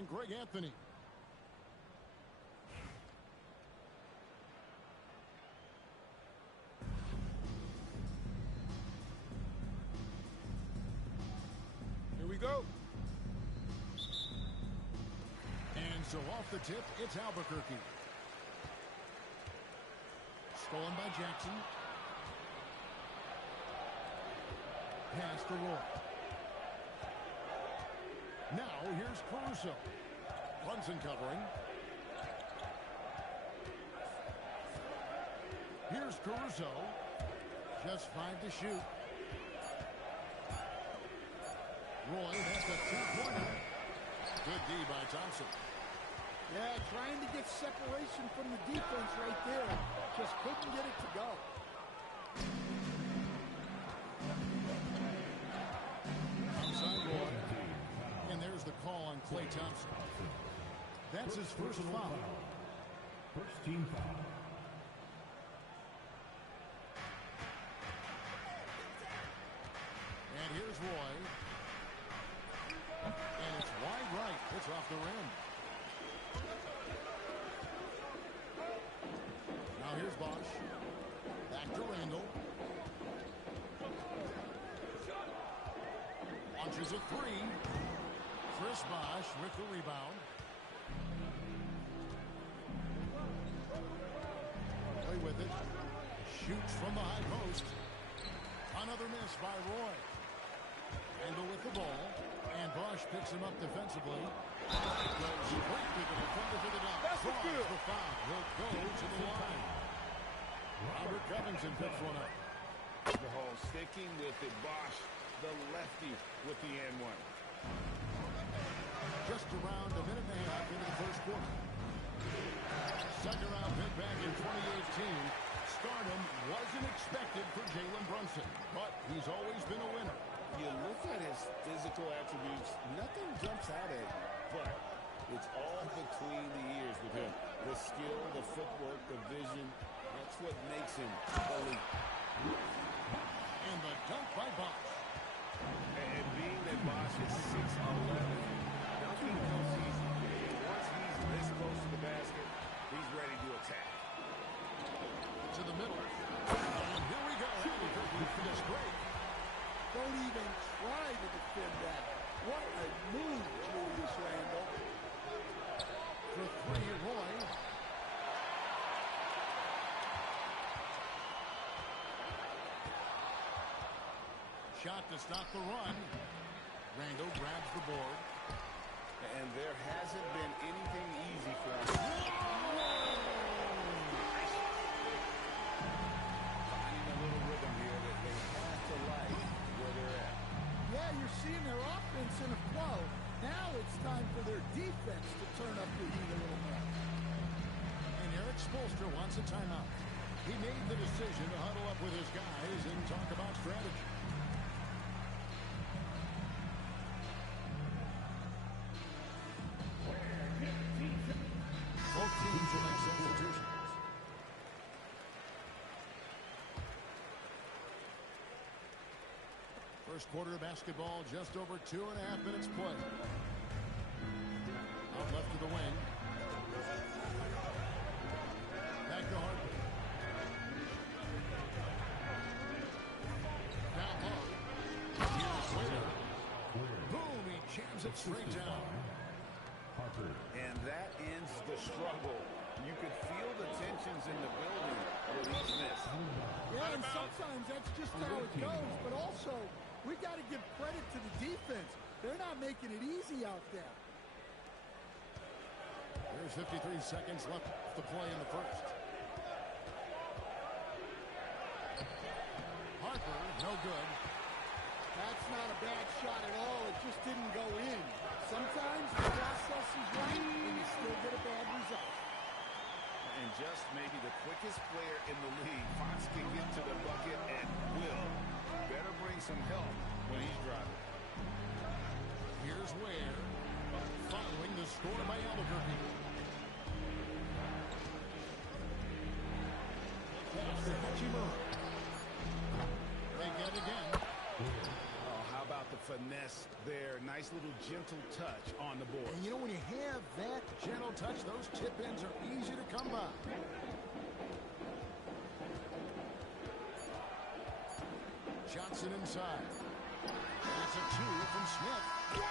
and Greg Anthony. Here we go. And so off the tip, it's Albuquerque. Stolen by Jackson. Pass to Roy. Now here's Caruso. Brunson covering. Here's Caruso. Just 5 to shoot. Roy, that's a two-pointer. Good D by Thompson. Yeah, trying to get separation from the defense right there. Just couldn't get it to go. Outside Roy. And there's the call on Klay Thompson. That's his first foul. First team foul. And here's Roy. And it's wide right. It's off the rim. Now here's Bosch. Back to Randall. Launches a three. Chris Bosch with the rebound. Play with it. Shoots from the high post. Another miss by Roy. Randall with the ball. And Bosch picks him up defensively. Goes straight to the defender for the dunk. That's good. The foul. He'll go to the line. Robert Covington picks one up. The hole sticking with it. Bosch, the lefty, with the N1. Just around a minute and a half into the first quarter. Second round pick back in 2018. Stardom wasn't expected for Jalen Brunson, but he's always been a winner. You look at his physical attributes, nothing jumps out at you, but it's all between the ears with him. The skill, the footwork, the vision, that's what makes him elite. And the dunk by Bosch. And being that Bosch is 6'11", dunking comes easy. Once he's this close to the basket, he's ready to attack. To the middle. And here we go. Albuquerque finished great. Don't even try to defend that. What a move, Julius Randle. For three, Roy. Shot to stop the run. Randle grabs the board. And there hasn't been anything easy for him. Finding a little rhythm here that they have to like where they're at. Yeah, you're seeing their offense in a flow. Now it's time for their defense to turn up the heat a little more. And Eric Spoelstra wants a timeout. He made the decision to huddle up with his guys and talk about strategy. Both teams will make substitutions. First quarter of basketball, just over 2.5 minutes play. Out left to the wing. Back to Harper. Down low. Here's Slater. Boom, he jams it straight down. Harper. And that ends the struggle. You could feel the tensions in the building with each miss. Yeah, and sometimes that's just how it goes, but also we got to give credit to the defense. They're not making it easy out there. There's 53 seconds left to play in the first. Harper, no good. That's not a bad shot at all. It just didn't go in. Sometimes the process is right, and you still get a bad result. And just maybe the quickest player in the league. Fox can get to the bucket and will. Better bring some help when he's driving. Here's Ware, following the score by Albuquerque. Pass to Hachimura. They get again. Oh, how about the finesse there? Nice little gentle touch on the board. And you know, when you With that gentle touch, those chip-ins are easy to come by. Johnson inside. That's a 2 from Smith. Whoa!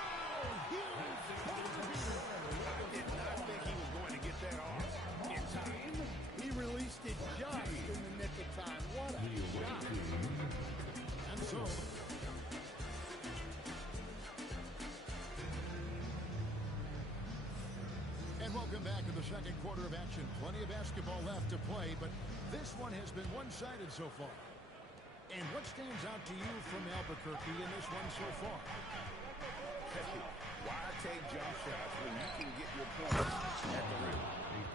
I did not think he was going to get that off in time. He released it just in the nick of time. What a shot. And so... And welcome back to the second quarter of action. Plenty of basketball left to play, but this one has been one-sided so far. And what stands out to you from Albuquerque in this one so far? Why take jump shots when you can get your points at the rim?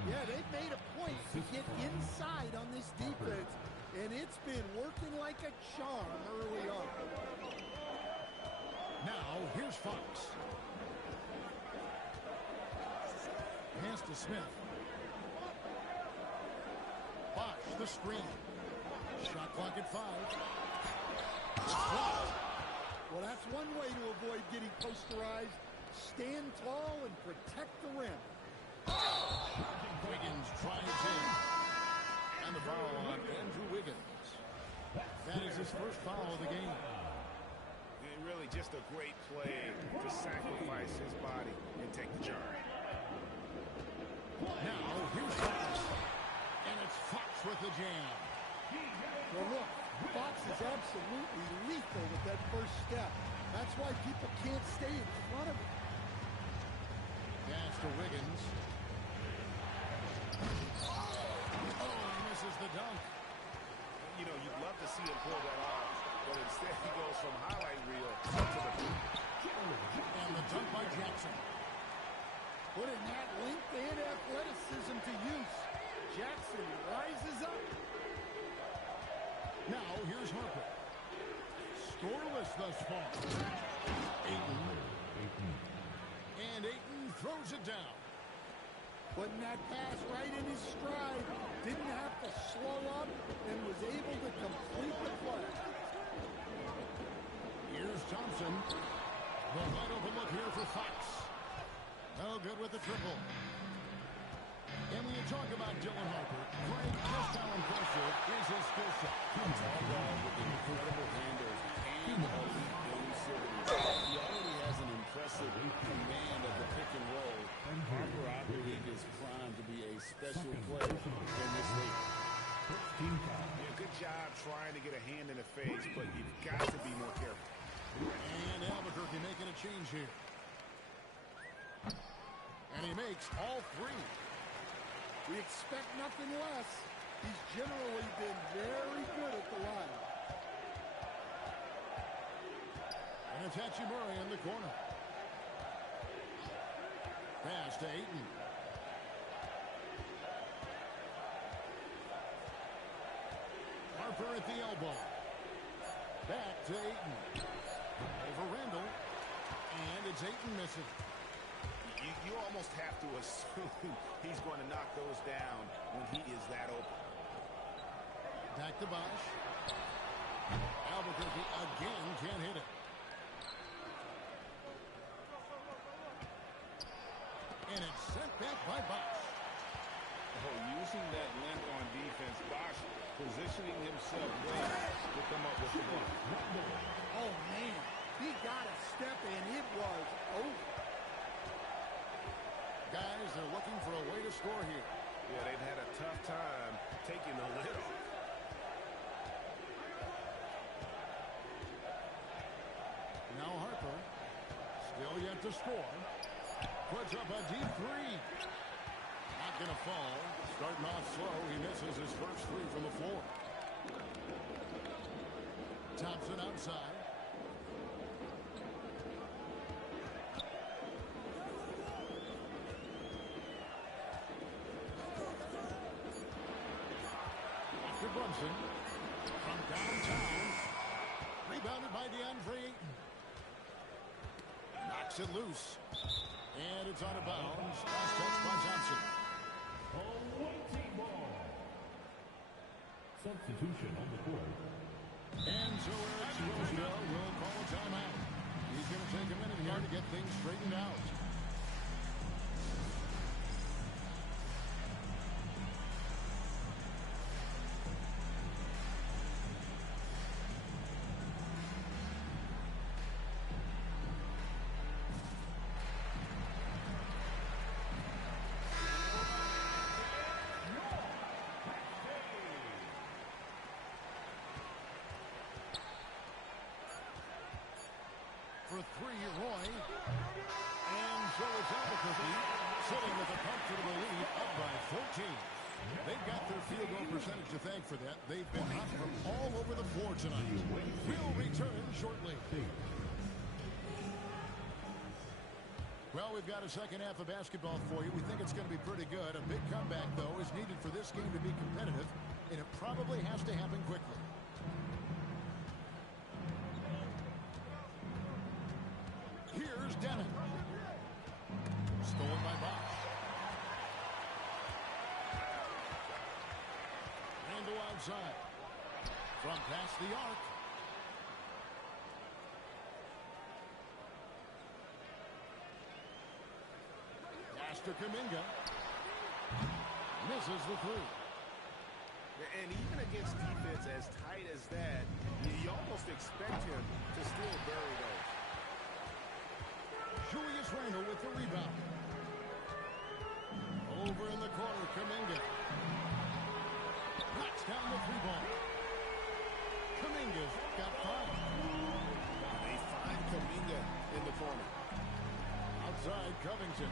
Yeah, they've made a point to get inside on this defense, and it's been working like a charm early on. Now, here's Fox. Pass to Smith. Bosch, the screen. Shot clock at 5. Well, that's one way to avoid getting posterized. Stand tall and protect the rim. Wiggins drives in. And the foul on Andrew Wiggins. That is his first foul of the game. And really just a great play to sacrifice his body and take the charge. Now, here's Fox. And it's Fox with the jam. Well, look, Fox is absolutely lethal with that first step. That's why people can't stay in front of him. Pass to Wiggins. Oh, he misses the dunk. You know, you'd love to see him pull that off, but instead he goes from highlight reel to the boot. And the dunk by Jackson. Putting that length and athleticism to use. Jackson rises up. Now, here's Harper. Scoreless thus far. Ayton. And Ayton throws it down. Putting that pass right in his stride. Didn't have to slow up and was able to complete the play. Here's Thompson. The wide open look here for Fox. No good with the triple. And when you talk about Dylan Harper, Greg, just how impressive is his skill set? A tall guard with incredible handles and elite elucidity. He already has an impressive command of the pick and roll. Harper, I believe, is primed to be a special player in this league. Yeah, good job trying to get a hand in the face, but you've got to be more careful. And Albuquerque making a change here. And he makes all 3. We expect nothing less. He's generally been very good at the line. And it's Hachimura in the corner. Pass to Ayton. Harper at the elbow. Back to Ayton. Over Randall. And it's Ayton missing. You almost have to assume he's going to knock those down when he is that open. Back to Bosch. Albuquerque again can't hit it. And it's sent back by Bosch. Oh, using that length on defense, Bosch positioning himself well to come up with the ball. Oh, man. He got a step and it was over. Guys, they're looking for a way to score here. Yeah, they've had a tough time taking the lid off. Now Harper, still yet to score. Puts up a deep 3. Not going to fall. Starting off slow, he misses his first 3 from the floor. Thompson outside. Brunson from downtown. Rebounded by DeAndre Ayton. Knocks it loose. And it's out of bounds. Last touch by Johnson. Substitution on the court. And so Eric Spoelstra will call a timeout. He's going to take a minute here to get things straightened out. Sitting with a comfortable lead, up by 14. They've got their field goal percentage to thank for that. They've been hot from all over the floor tonight. We'll return shortly. Well, we've got a second half of basketball for you. We think it's going to be pretty good. A big comeback, though, is needed for this game to be competitive, and it probably has to happen quickly. Here's Dennon. Stolen by Bosch. Randall outside. From past the arc. Pass to Kuminga. Misses the three. And even against defense as tight as that, you almost expect him to still bury those. Julius Randle with the rebound. Over in the corner, Kuminga. Knocks down the three ball. Kuminga's got 5. They find Kuminga in the corner. Outside, Covington.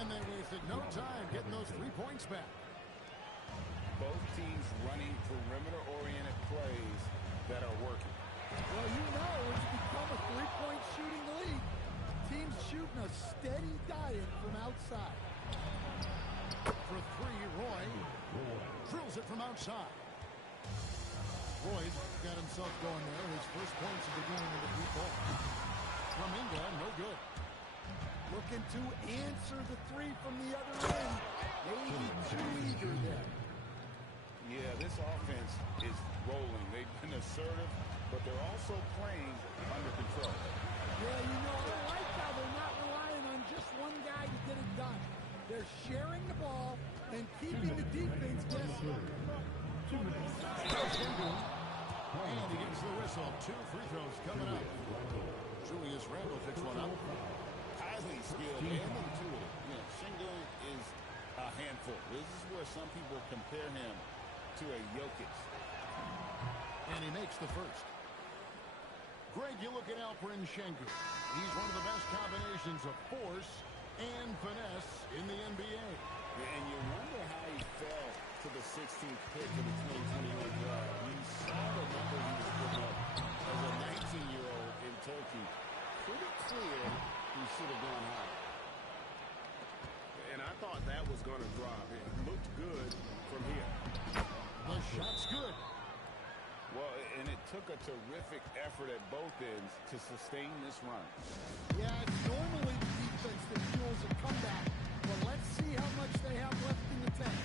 And they wasted no time getting those 3 points back. Both teams running perimeter-oriented plays that are working. Well, you know, it's become a three-point shooting league. Teams shooting a steady diet from outside. For 3, Roy drills it from outside. Roy's got himself going there. His first points of the game with the deep ball. Kuminga, no good. Looking to answer the 3 from the other end. Maybe too eager there. Yeah, this offense is rolling. They've been assertive, but they're also playing under control. Yeah, you know, I like how they're not relying on just one guy to get it done. They're sharing the ball and keeping the defense guessing. And he gets the whistle. 2 free throws coming up. Julius Randle picks one up. Highly skilled and intuitive. You know, Sengun is a handful. This is where some people compare him to a Jokic. And he makes the first. Greg, you look at Alperen Sengun. He's one of the best combinations of force and finesse in the NBA. And you wonder how he fell to the 16th pick of the 2021 draft. You saw the number he was putting up as a 19-year-old in Turkey. Pretty clear he should have gone higher. And I thought that was going to drop. It looked good from here. The shot's good. Well, and it took a terrific effort at both ends to sustain this run. Yeah, it's normally the defense that fuels a comeback, but let's see how much they have left in the tank.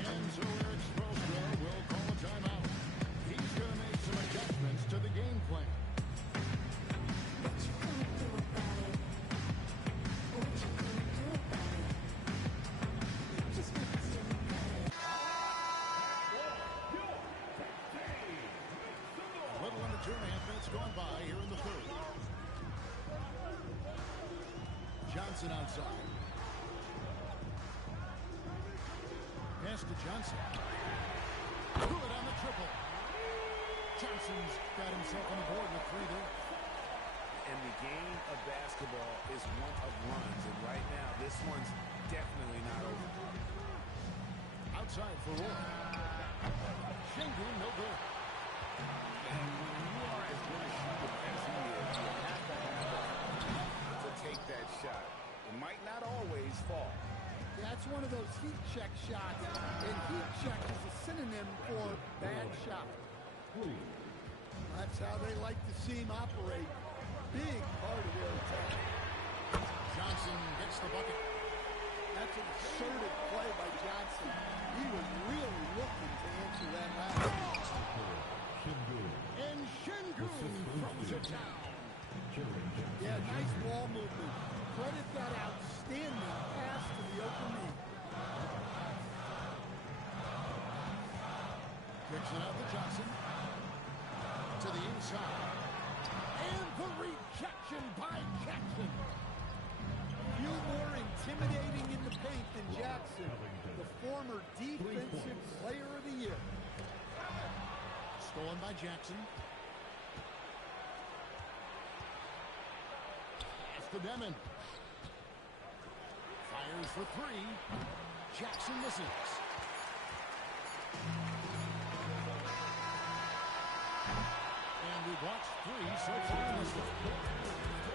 And so Eric Spoelstra will call a timeout. He's going to make some adjustments to the game plan. What you gonna do about it? What you gonna do about it? Just make it so bad. A little under 2.5 minutes gone by here in the third. Johnson outside. Pass to Johnson. Good on the triple. Johnson's got himself on the board with 3 there. And the game of basketball is one of runs. And right now, this one's definitely not over. Outside for Roy. Sengun, no good. And when you are as good a shooter as he is, you have to have the confidence to take that shot. It might not always fall. That's one of those heat check shots, and heat check is a synonym for bad shot. That's how they like to see him operate. Big part of their attack. Johnson gets the bucket. That's an assertive play by Johnson. He was really looking to answer that last. And Sengun throws it down. Yeah, nice ball movement. Credit that outstanding pass to the open knee. Kicks it out to Johnson. To the inside. And the rejection by Jackson. Few more intimidating in the paint than Jackson, the former defensive player of the year. Stolen by Jackson. Pass to Demon. Fires for three. Jackson misses. And we've watched three so far in this one.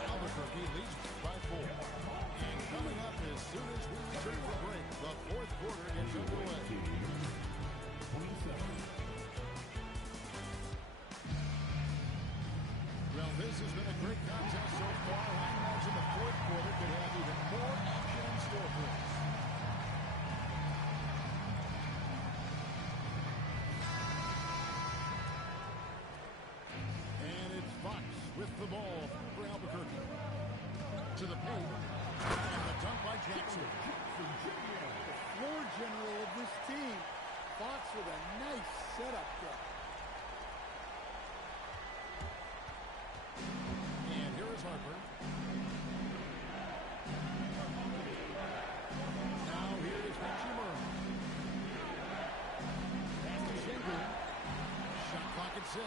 Albuquerque leads by 4. And coming up as soon as we return for break, the fourth quarter gets underway. Well, this has been a great contest so far. I imagine the fourth quarter could have even more action in store for us. And it's Fox with the ball for Albuquerque. To the paint. And the dunk by Jackson. The floor general of this team. Fox with a nice setup there. And here is Harper. Now here is Hachimura. Pass to Shingun. Shot clock at 6.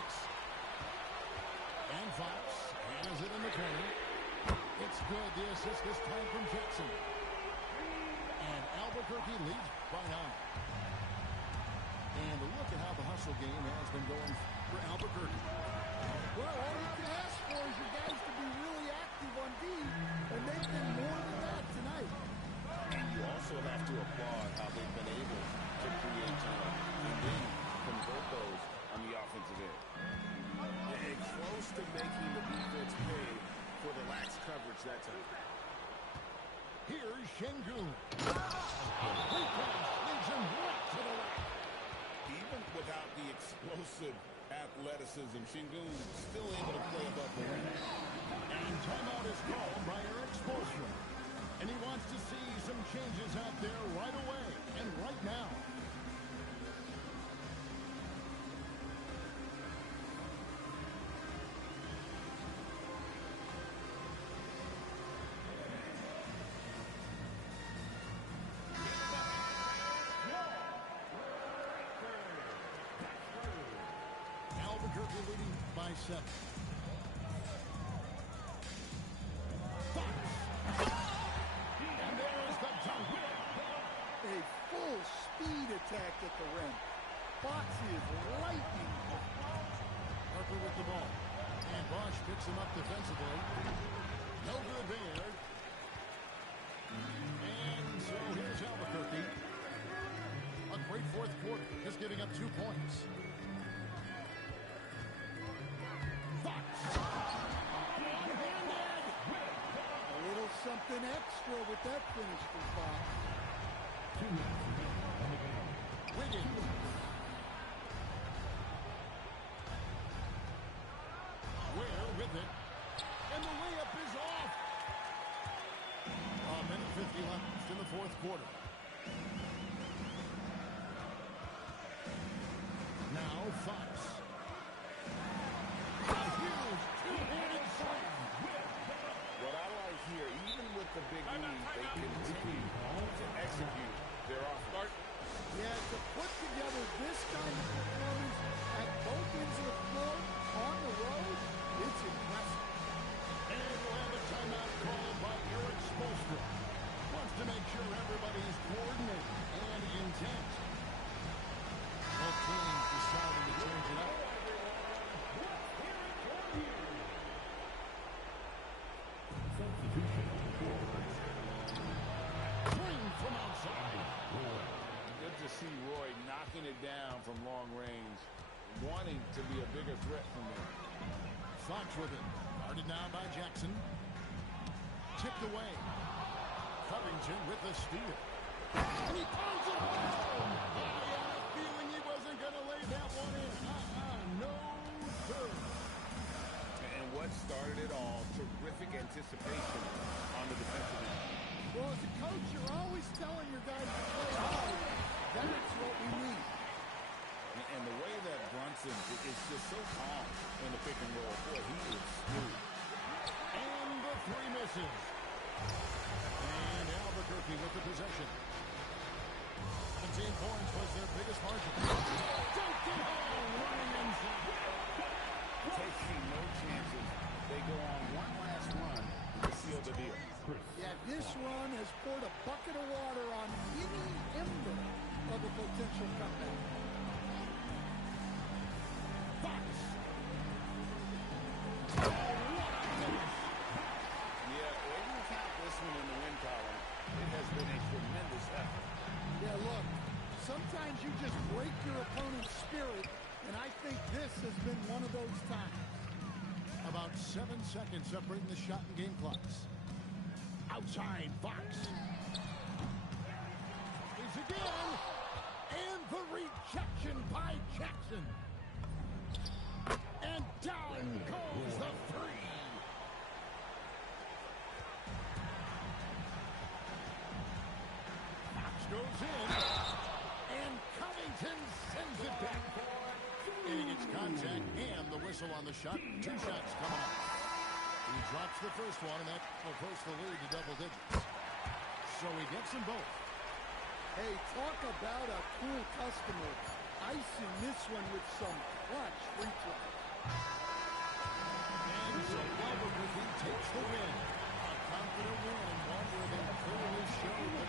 And Fox has it in the corner. It's good. The assist this time from Jackson. And Albuquerque leads by 9. And look at how the hustle game has been going for Albuquerque. Well, all you can ask for is your guys to be really active on D, and they've been more than that tonight. And you also have to applaud how they've been able to create time and then convert those on the offensive end. And close to making the defense pay for the lax coverage that time. Here's Shingun. Leads him right to the rack. Even without the explosive athleticism, Shingun still able to play above the rim. And timeout is called by Eric Spoelstra. And he wants to see some changes out there right away and right now. Albuquerque leading by 7. Fox. And there's the dunk. A full speed attack at the rim. Fox is lightning. Harper with the ball. And Bosch picks him up defensively. No good there. And so here's Albuquerque. A great fourth quarter, just giving up 2 points. Fox. One-handed. A little something extra with that finish from Fox. Wiggins. Ware with it. And the layup is off. A minute 50 left in the fourth quarter. Now Fox. A huge two-handed slam. What I like here, even with the big lead, they continue to execute their offense. Yeah, to put together this kind of performance at both ends of the floor on the road, it's impressive. And we'll have a timeout called by Eric Spoelstra. Wants to make sure everybody's coordinated and intent. Both teams deciding to change it up. Swing from outside. Good to see Roy knocking it down from long range, wanting to be a bigger threat from there. Fox with it. Guarded now by Jackson. Tipped away. Covington with the steal. And he pounds it home. I had a feeling he wasn't going to lay that one in. No good. And what started it all, terrific anticipation on the defensive end. Well, as a coach, you're always telling your guys to play hard. That's what we need. And the way that Brunson is just so calm in the pick and roll, boy, he is smooth. And the three misses. And Albuquerque with the possession. 17 points was their biggest margin. Dunked it home, running inside. Taking no chances. They go on one last run to seal the deal. Yeah, this run has poured a bucket of water on any ember of a potential comeback. Fox. Yeah, waiting to count this one in the win column. It has been a tremendous effort. Yeah, look, sometimes you just break your opponent's spirit, and I think this has been one of those times. About 7 seconds separating the shot and game clocks. Outside, Fox. Is again. And the rejection by Jackson. And down goes the three. Fox goes in. And Covington sends it back. And he gets contact and the whistle on the shot. 2 shots coming up. He drops the first one, and that will post the lead to double digits. So he gets them both. Hey, talk about a cool customer. Icing this one with some clutch free throws. And so Albuquerque takes the win. A confident win, and one where they clearly showed the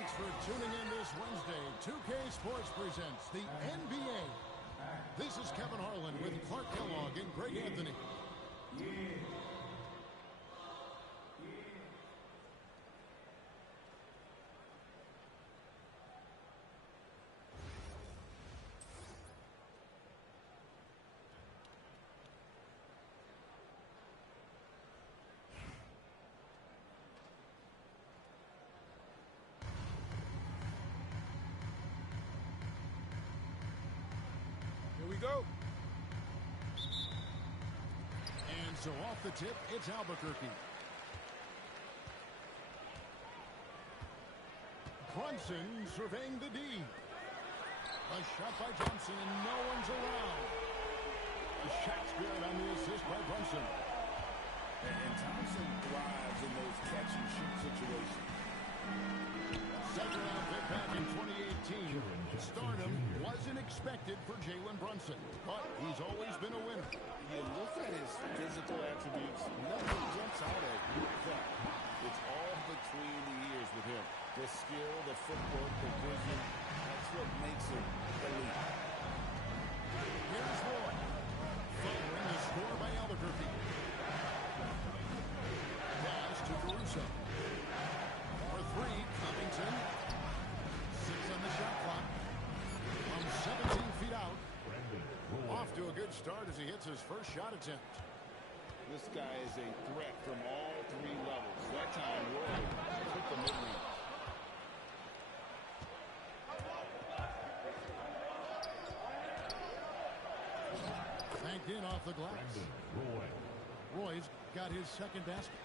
Thanks for tuning in this Wednesday. 2K Sports presents the NBA. This is Kevin Harlan with Clark Kellogg and Greg Anthony. We go. And so off the tip, it's Albuquerque. Brunson surveying the D. A shot by Johnson, and no one's around. The shot's good on the assist by Brunson. And Thompson thrives in those catch-and-shoot situations. Second round pick back in 2018. Stardom wasn't expected for Jalen Brunson, but he's always been a winner. You look at his physical attributes, nothing jumps out at you, but it's all between the ears with him. The skill, the footwork, the vision, that's what makes him elite. Here's Roy. Following the score by Albuquerque. Pass to Caruso. For three, Covington. 6 on the shot clock. From 17 feet out. Off to a good start as he hits his first shot attempt. This guy is a threat from all three levels. That time, Roy took the mid-range. Banked in off the glass. Roy's got his second basket.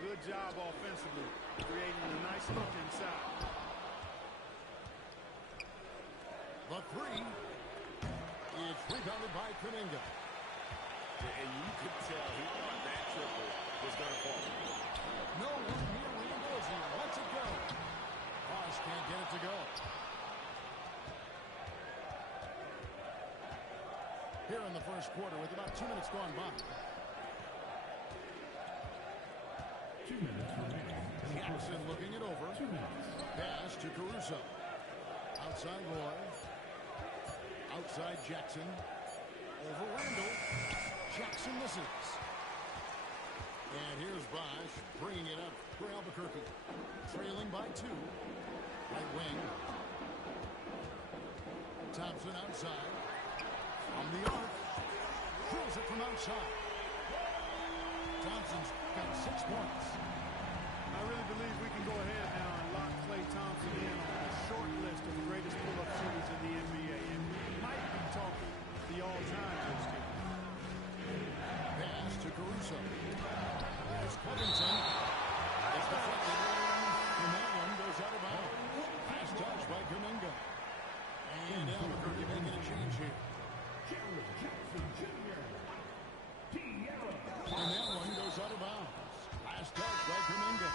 Good job offensively, creating a nice look inside. The three. It's rebounded by Kuminga. And you could tell he thought that triple was going to fall. No one near Randall as he lets it go. Bosch can't get it to go. Here in the first quarter with about 2 minutes gone by. 2 minutes remaining. Jackson looking it over. 2 minutes. Pass to Caruso. Outside Roy. Outside Jackson. Over Randall. Jackson misses. And here's Bosch bringing it up for Albuquerque. Trailing by 2. Right wing. Thompson outside. On the arc. Throws it from outside. Thompson's got 6 points. I really believe we can go ahead now and lock Klay Thompson in on the short list of the greatest pull-up shooters in the NBA. And we might be talking the all-time list here. Pass to Caruso. Here's Covington. It's deflected. And that one goes out of bounds. Pass touch by Kuminga. And Albuquerque making a change here. And that one goes out of bounds. Last touch by Kuminga.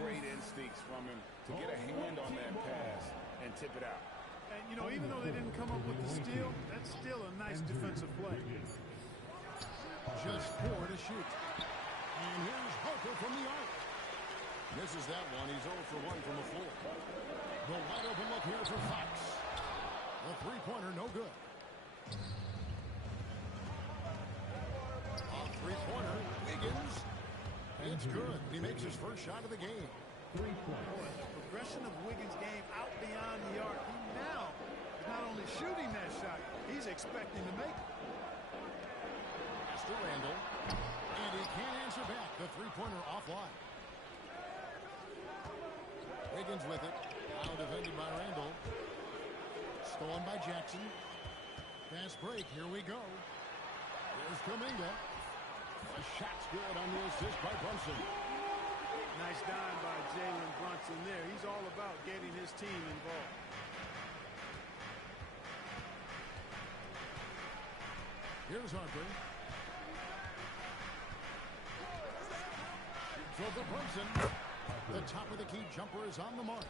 Great instincts from him to get a hand on that pass and tip it out. And, you know, even though they didn't come up with the steal, that's still a nice defensive play. Just 4 to shoot. And here's Harper from the arc. Misses that one. He's 0 for 1 from the floor. The wide open look here for Fox. The three-pointer no good. On three-pointer, Wiggins. It's good. He makes his first shot of the game. 3 points. Boy, the progression of Wiggins' game out beyond the arc. He now is not only shooting that shot, he's expecting to make it. Pass to Randall. And he can't answer back. The three-pointer offline. Wiggins with it. Now defended by Randall. Stolen by Jackson. Fast break. Here we go. Here's Kuminga. A shot's good on the assist by Brunson. Nice dime by Jalen Brunson there. He's all about getting his team involved. Here's Harper. Shoots over Brunson. The top of the key jumper is on the mark.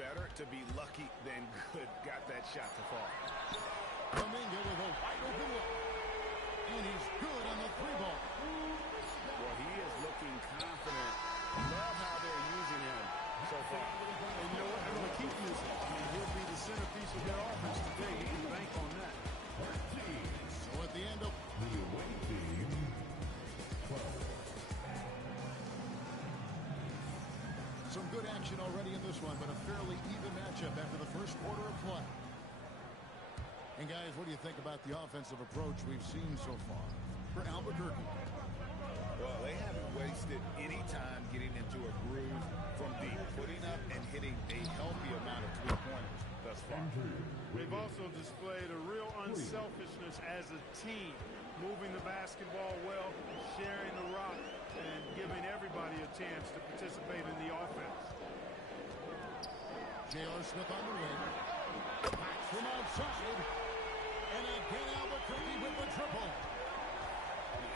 Better to be lucky than good. Got that shot to fall. Kuminga with a wide open look. And he's good on the three ball. Well, he is looking confident. Love how they're using him Some good action already in this one, but a fairly even matchup after the first quarter of play. And guys, what do you think about the offensive approach we've seen so far for Albuquerque? Well, they haven't wasted any time getting into a groove from deep, putting up and hitting a healthy amount of three-pointers thus far. They've also displayed a real unselfishness as a team, moving the basketball well, sharing the rock, and giving everybody a chance to participate in the offense. Jalen Smith on the wing. Back from outside. And again, Albuquerque with the triple.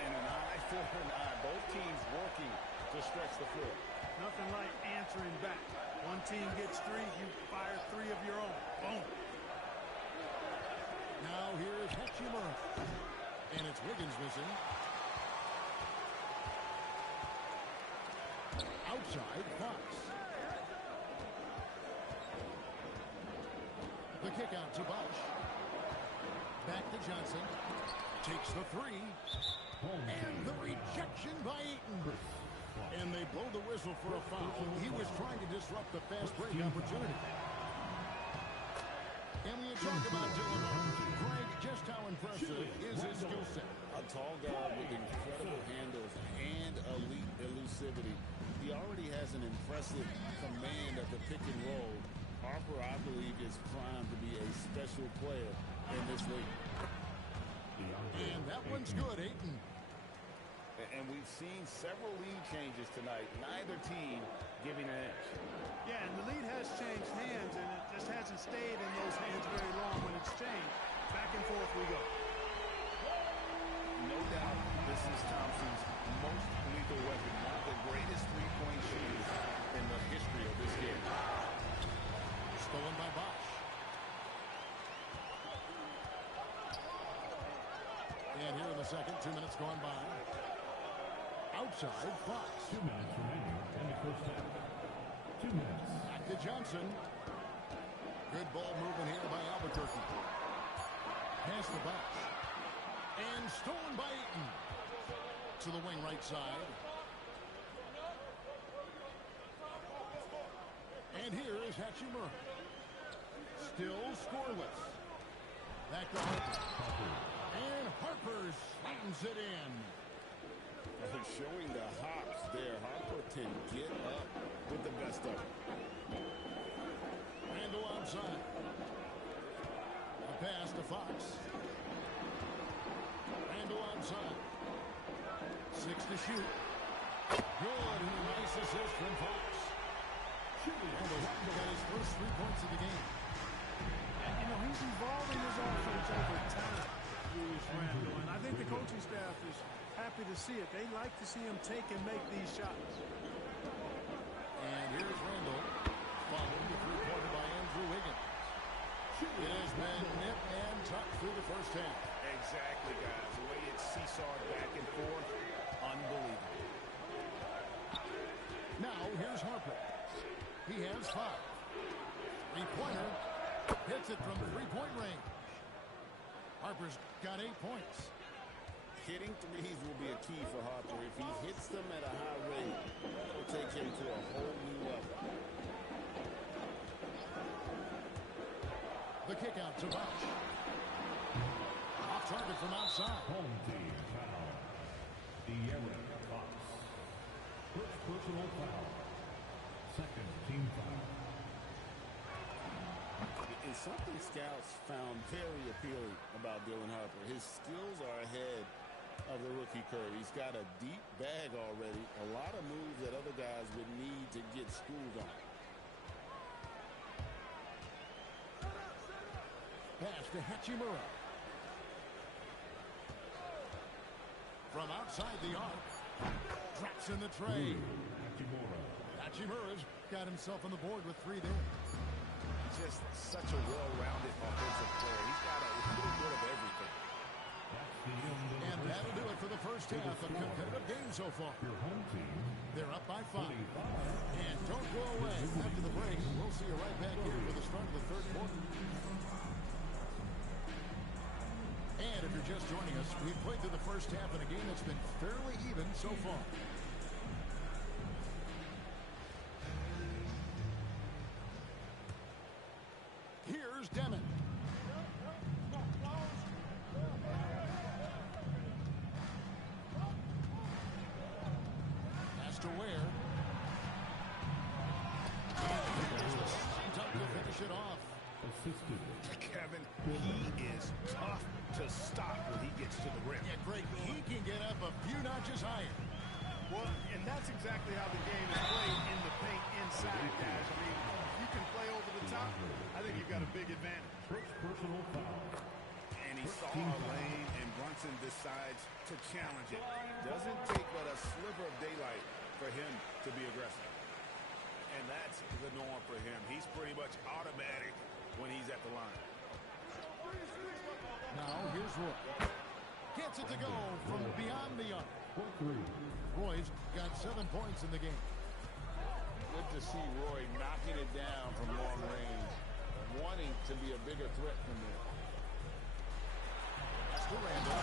And an eye for an eye. Both teams working to stretch the floor. Nothing like answering back. One team gets three, you fire three of your own. Boom. Now here's Hachimura. And it's Wiggins missing. Outside, Fox. The kick out to Bosch. Back to Johnson. Takes the three. And the rejection by Eaton. And they blow the whistle for a foul. He was trying to disrupt the fast break opportunity. And when you talk about Dylan Harper, Greg, just how impressive is his skill set? A tall guard with incredible handles and elite elusivity. He already has an impressive command of the pick and roll. Harper, I believe, is primed to be a special player in this league. And that one's good, Ayton. And we've seen several lead changes tonight. Neither team giving an edge. Yeah, and the lead has changed hands, and it just hasn't stayed in those hands very long when it's changed. Back and forth we go. No doubt this is Thompson's most lethal weapon. One of the greatest three-point shooters in the history of this game. Stolen by Bosch. And here in the second, 2 minutes gone by. Outside, Fox. 2 minutes remaining in the first half. 2 minutes. Back to Johnson. Good ball movement here by Albuquerque. Pass to Bosch. And stolen by Eaton. To the wing right side. And here is Hachimura. Still scoreless. Back to Harper. And Harper slams it in. Showing the hops there. Harper can get up with the best of it. Randall outside. A pass to Fox. Randall outside. 6 to shoot. Good. And a nice assist from Fox. Randall got his first 3 points of the game. And, you know, he's evolving his offense over time, Julius Randle. And I think the coaching staff is happy to see it. They like to see him take and make these shots. And here's Randall. Following the three-pointer by Andrew Wiggins. It has been nip and tuck through the first half. Exactly, guys. The way it's seesawed back and forth, unbelievable. Now here's Harper. He has 5. Three-pointer. Hits it from 3-point range. Harper's got 8 points. Hitting threes will be a key for Harper. If he hits them at a high rate, it will take him to a whole new level. The kick out to Bosch. Off target from outside. Home team foul. De'Aaron Fox. First personal foul. Second team foul. And something scouts found very appealing about Dylan Harper. His skills are ahead of the rookie curve. He's got a deep bag already. A lot of moves that other guys would need to get schooled on. Pass to Hachimura. From outside the arc. Drops in the tray. Hachimura's got himself on the board with 3 there. Just such a well-rounded offensive player. He's got a little bit of everything. And that'll do it for the first half. A competitive game so far. Your home team. They're up by 5. And don't go away. After the break, we'll see you right back here for the start of the third quarter. And if you're just joining us, we've played through the first half in a game that's been fairly even so far. inches higher. Well, and that's exactly how the game is played in the paint inside, guys. I mean, if you can play over the top, I think you've got a big advantage. First personal foul. And he saw a lane, and Brunson decides to challenge it. Doesn't take but a sliver of daylight for him to be aggressive. And that's the norm for him. He's pretty much automatic when he's at the line. Now here's Roy. Gets it to go from beyond the arc. Roy's got 7 points in the game. Good to see Roy knocking it down from long range, wanting to be a bigger threat from there. That's to Randall.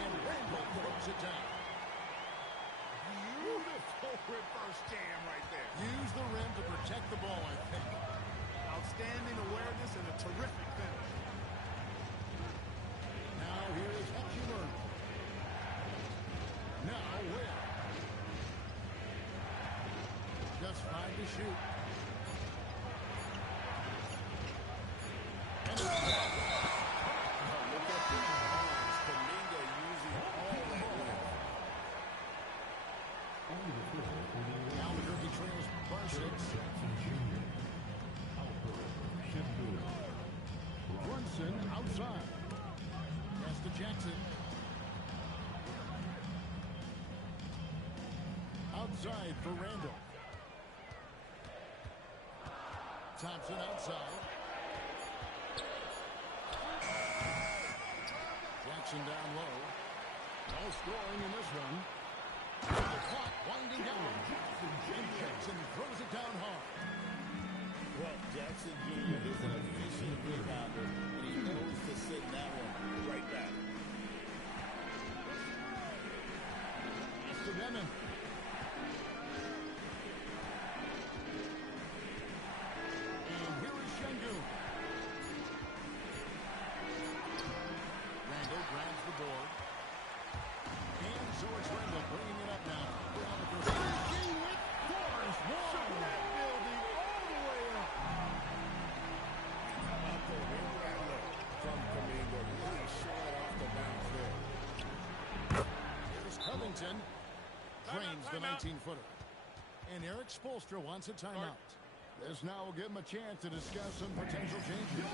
And Randall throws it down. Beautiful reverse jam right there. Use the rim to protect the ball, I think. Outstanding awareness and a terrific finish. Now here is Hutchinson. Now Will. Just 5 to shoot. And it's Look at the arms. Kuminga using all that width. Albuquerque trails by 6. Brunson outside. Pass to Jackson. Outside for Randall. Thompson outside. Jackson down low. No scoring in this one. The clock winding down. And Jackson throws it down hard. Well, Jackson Jr. is an efficient rebounder, and he knows to sit that one right back. It's to Demon. And here is Şengün. Randall grabs the board. And so it's Randall bringing it up now. Finishing with force. Shut that building all the way up. How about the rim rattler from Kuminga? Really showing off the bounce there. Here's Covington. Drains the 19-footer. And Eric Spoelstra wants a timeout. This now will give him a chance to discuss some potential changes.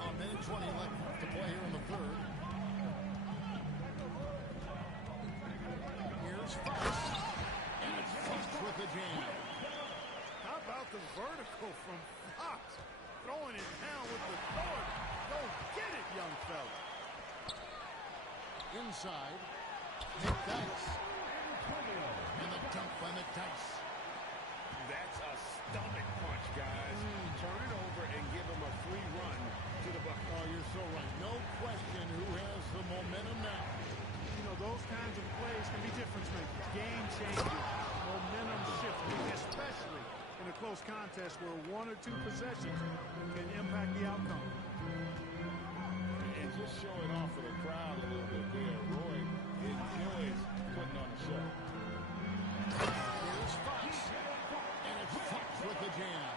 A minute 20 left to play here in the third. Here's Fox. And it's Fox with the jam. How about the vertical from Fox? Throwing it down with the court. Go get it, young fella. Inside. McDyess. And the dunk by McDyess. That's a stomach punch, guys. Turn it over and give him a free run to the bucket. Oh, you're so right. No question who has the momentum now. You know, those kinds of plays can be difference makers, game changers, momentum shifting, especially in a close contest where 1 or 2 possessions can impact the outcome. And just showing off for the crowd a little bit there. Roy enjoys putting on a show. Here's Fox. And it's Fox with the jam.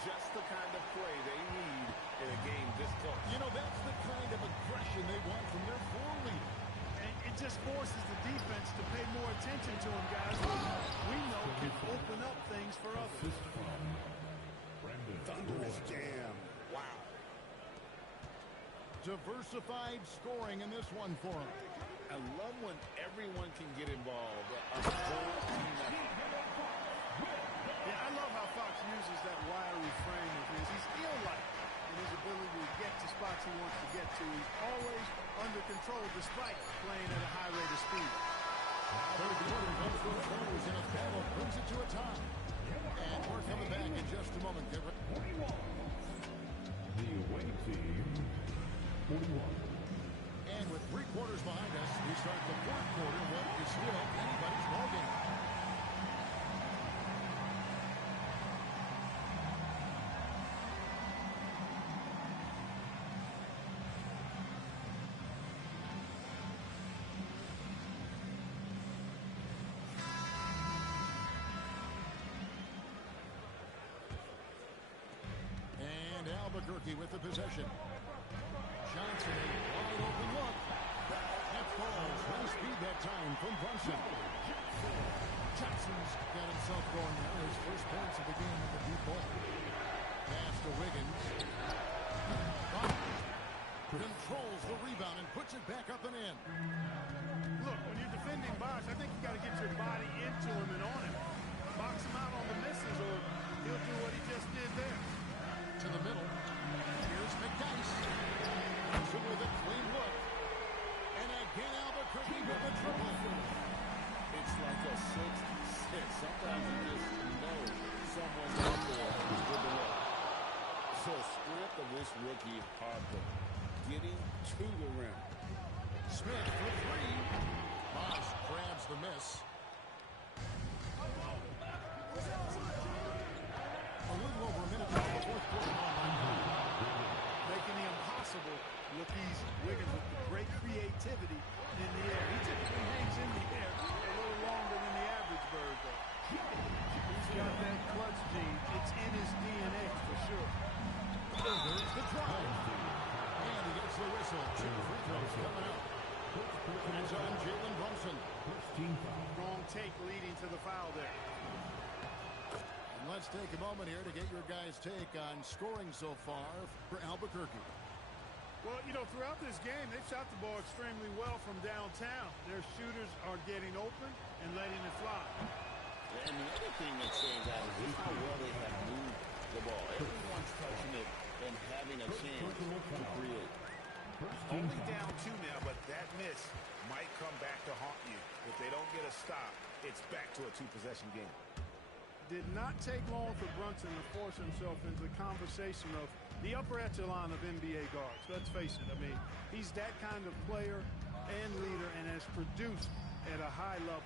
Just the kind of play they need in a game this close. You know, that's the kind of aggression they want from their floor leader. And it just forces the defense to pay more attention to him, guys, which we know can open up things for others. Thunderous jam. Wow. Diversified scoring in this one for him. I love when everyone can get involved. A whole team effort. Yeah, I love how Fox uses that wiry frame of his. He's eel-like in his ability to get to spots he wants to get to. He's always under control despite playing at a high rate of speed. Third quarter comes to a close, and a battle brings it to a tie. And we're coming back in just a moment. Get ready. The away team, 41. And with 3 quarters behind us, we start the 4th quarter, what is still anybody's ballgame. And Albuquerque with the possession. Johnson, a wide open look. That falls. Nice speed that time from Brunson. Jackson's got himself going now. His first points of the game with the deep ball. Pass to Wiggins. Controls the rebound and puts it back up and in. Look, when you're defending Bosh, I think you got to get your body into him and on him. Box him out on the misses, or he'll do what he just did there. To the middle. Here's McDice. Brunson with a clean look. And again, Albuquerque with a triple. It's like a sixth sense. Sometimes you just know someone's out there with the look. So script of this rookie Harper getting to the rim. Smith for 3. Bosh grabs the miss. A little over a minute into the 4th quarter. Making the impossible look easy. Wiggins with great creativity in the air. He typically hangs in the air a little longer than the average bird, though. He's got that clutch gene. It's in his DNA for sure. There's the drive. And he gets the whistle. 2 free throws coming up. It's on Jalen Brunson. Wrong take leading to the foul there. And let's take a moment here to get your guys' take on scoring so far for Albuquerque. Well, you know, throughout this game, they've shot the ball extremely well from downtown. Their shooters are getting open and letting it fly. And the other thing that stands out is just how well they have moved the ball. Everyone's touching it and having a chance to create. Only down 2 now, but that miss might come back to haunt you. If they don't get a stop, it's back to a 2-possession game. Did not take long for Brunson to force himself into the conversation of the upper echelon of NBA guards. Let's face it. I mean, he's that kind of player and leader and has produced at a high level.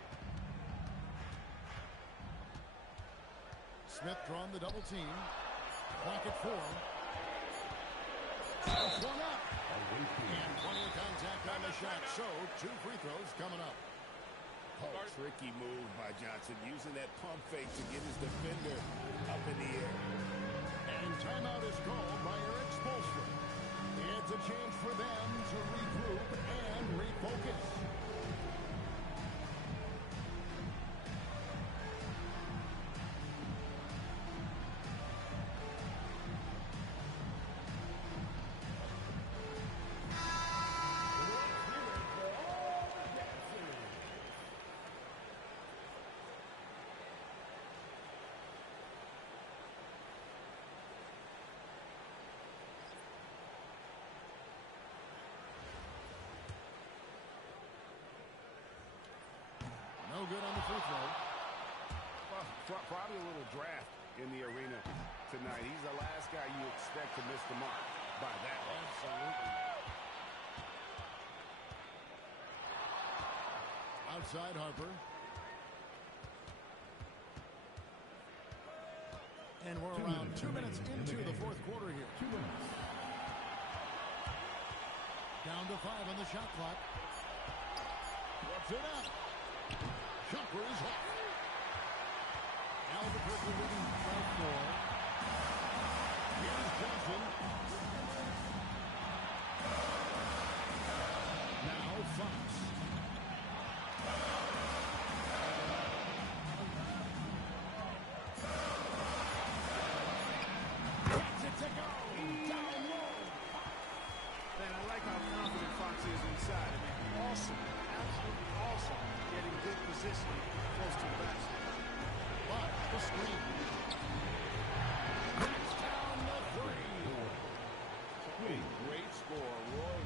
Smith drawn the double team. Clock at 4. Puts one up. And plenty of contact on the shot. So 2 free throws coming up. Oh, tricky move by Johnson, using that pump fake to get his defender up in the air. And timeout is called by Eric Spoelstra. It's a chance for them to regroup and refocus. No good on the free throw. Well, probably a little draft in the arena tonight. He's the last guy you expect to miss the mark by that. Absolutely. Outside Harper. And we're around 2 minutes into the 4th quarter here. 2 minutes. Down to 5 on the shot clock. What's it up? Jumper is off. Albuquerque leading by 4. Here's Johnson. Now Fox. Gets it to go. Down low. And I like how confident Fox is inside. I mean, awesome. Absolutely awesome. Getting good position close to the basket. But the screen. Knocks down the 3. Great score. Roy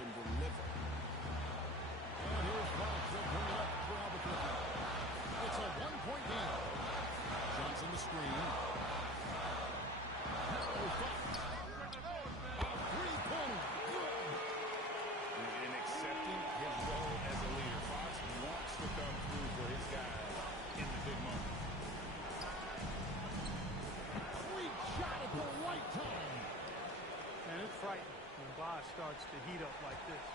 and deliver. And here's Fox. They'll bring it up for Albuquerque. It's a one-point game. Johnson the screen. Oh, Fox. A three-pointer. Good. And accepting his role as a leader. Fox wants to come through for his guys in the big moment. Weak shot at the right time. And it's frightening when Bosch starts to heat up like this.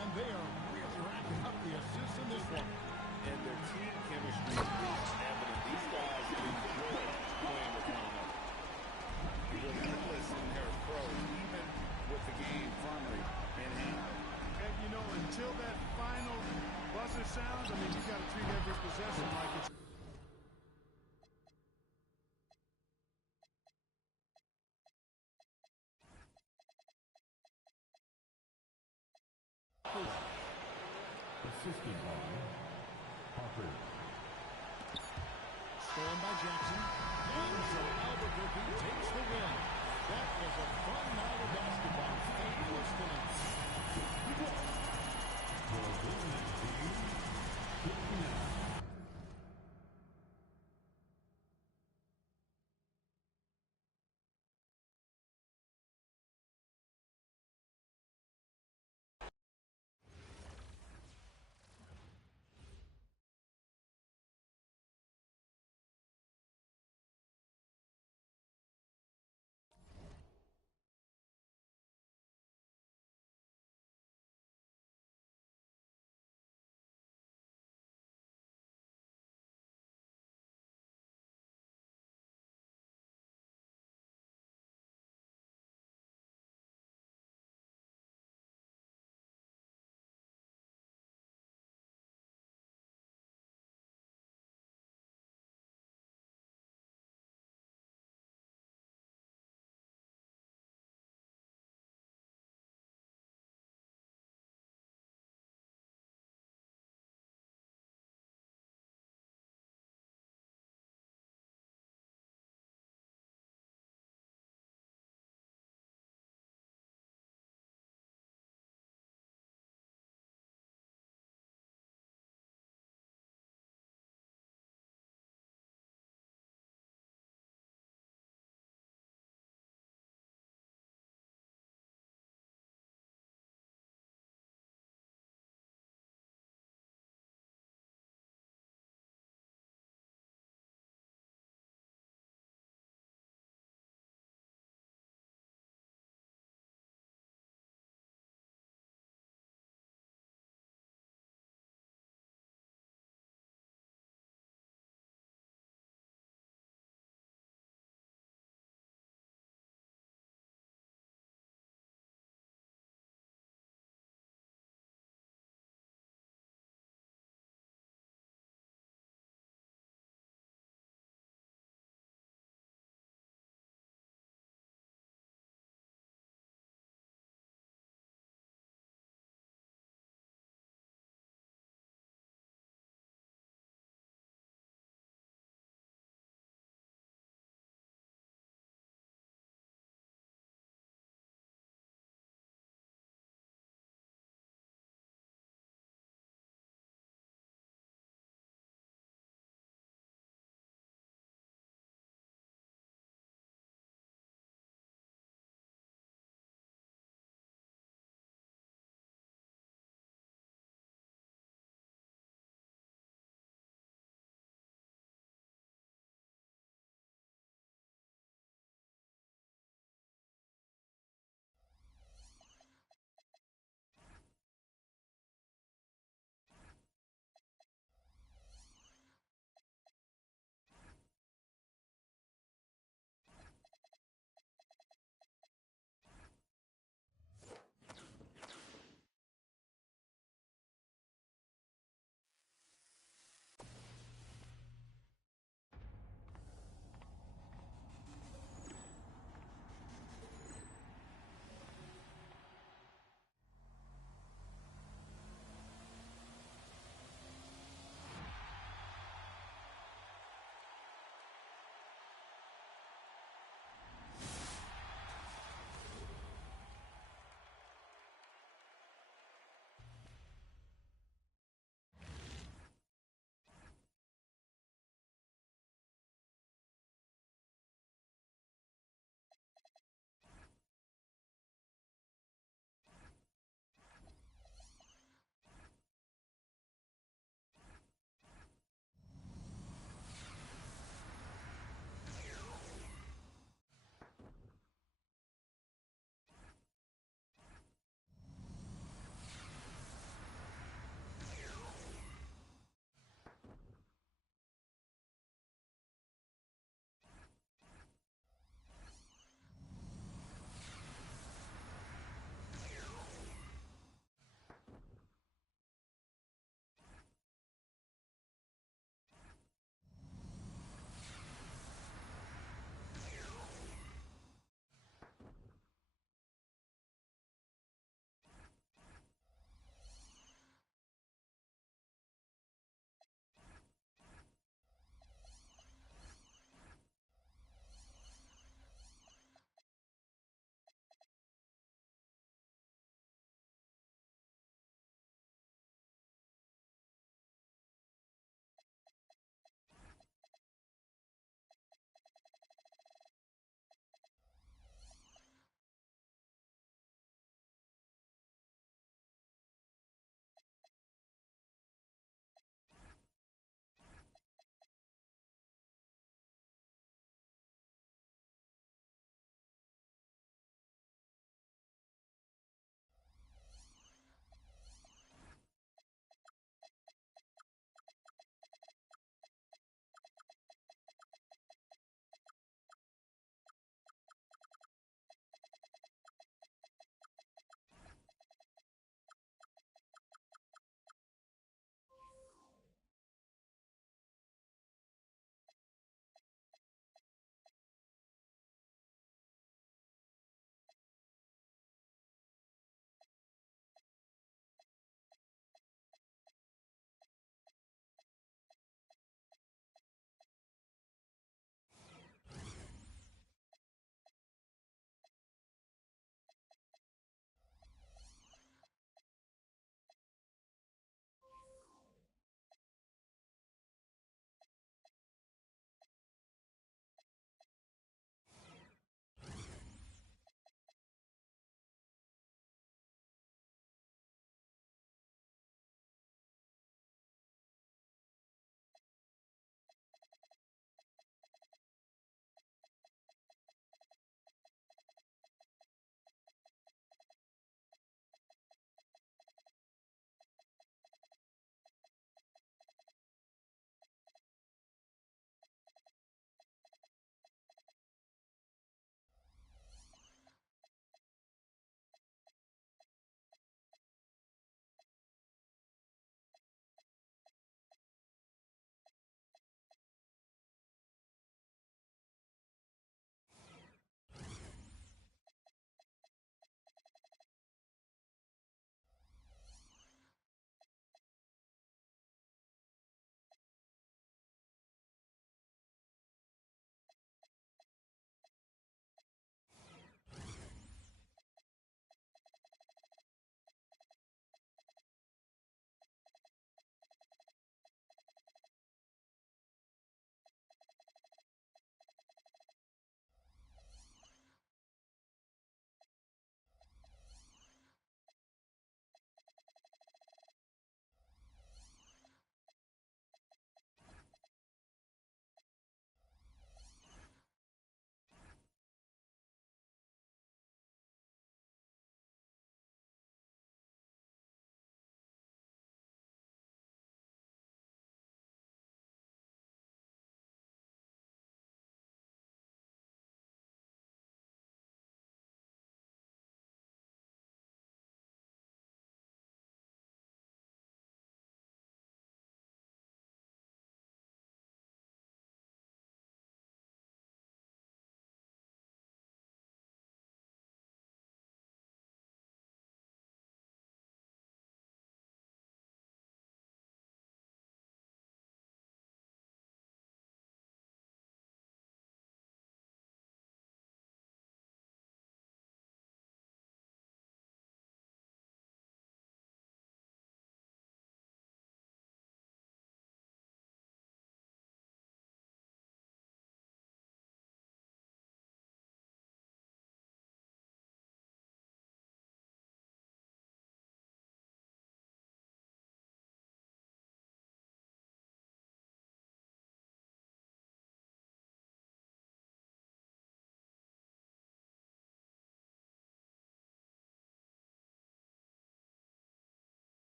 And they are really racking up the assists in this one. And their team chemistry is evident. These guys enjoy playing with one another. Relentless in their approach, even with the game firmly in hand. And, you know, until that final buzzer sounds, I mean, you got to treat every possession like it's Assisted by Harper. Stolen by Jackson. And so Albuquerque takes the win. That was a fun night of basketball. Thankless finish. The winning team, 59.